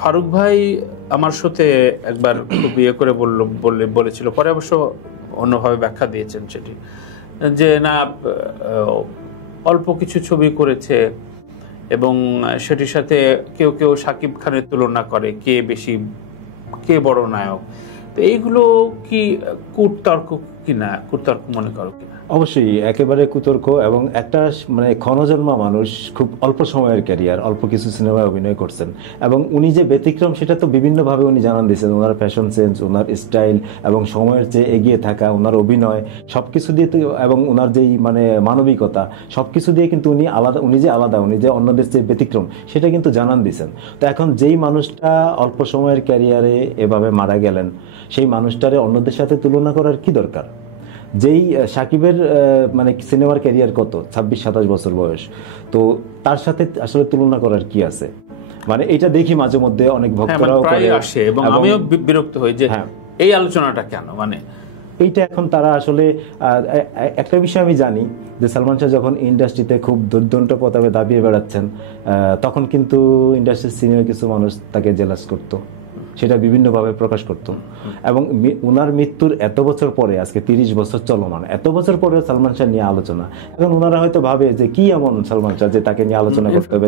ফারুক ভাই আমার সাথে একবার খুব ইয়ে করে বলেছিল, পরে অবশ্য অন্যভাবে ব্যাখ্যা দিয়েছেন সেটি, যে না অল্প কিছু ছবি করেছে এবং সেটির সাথে কেউ কেউ শাকিব খানের তুলনা করে কে বড় নায়ক। তো এইগুলো কি কুতর্ক কিনা, কুতর্ক মনে করো কিনা? অবশ্যই একেবারে কুতর্ক, এবং একটা মানে ক্ষণজন্মা মানুষ, খুব অল্প সময়ের ক্যারিয়ার, অল্প কিছু সিনেমায় অভিনয় করছেন, এবং উনি যে ব্যতিক্রম সেটা তো বিভিন্নভাবে উনি জানান দিয়েছেন। ওনার ফ্যাশন সেন্স, ওনার স্টাইল এবং সময়ের চেয়ে এগিয়ে থাকা, ওনার অভিনয় সবকিছু দিয়ে তো, এবং ওনার যেই মানে মানবিকতা সবকিছু দিয়ে কিন্তু উনি আলাদা, উনি যে অন্যদের চেয়ে ব্যতিক্রম সেটা কিন্তু জানান দিয়েছেন। তো এখন যেই মানুষটা অল্প সময়ের ক্যারিয়ারে এভাবে মারা গেলেন, সেই মানুষটারে অন্যদের সাথে তুলনা করার কি দরকার? যেই সাকিবের মানে সিনেমার ক্যারিয়ার কত, 26-27 বছর বয়স, তো তার সাথে আসলে তুলনা করার কি আছে? মানে এটা দেখি মাঝে মধ্যে অনেক ভক্তরাও প্রায় আসে, এবং আমিও বিরক্ত হই যে এই আলোচনাটা কেন। মানে এইটা এখন তারা আসলে একটা বিষয় আমি জানি যে সালমান শাহ যখন ইন্ডাস্ট্রিতে খুব দুর্দণ্ড প্রতাপে দাবিয়ে বেড়াচ্ছেন, তখন কিন্তু ইন্ডাস্ট্রির সিনিয়র কিছু মানুষ তাকে জেলাস করতো, সেটা বিভিন্নভাবে প্রকাশ করত। এবং উনার মৃত্যুর এত বছর পরে, আজকে 30 বছর চলমান, এত বছর পরে সালমান শাহ নিয়ে আলোচনা, এখন ওনারা হয়তো ভাবে যে কি এমন সালমান শাহ যে তাকে নিয়ে আলোচনা করতে হবে।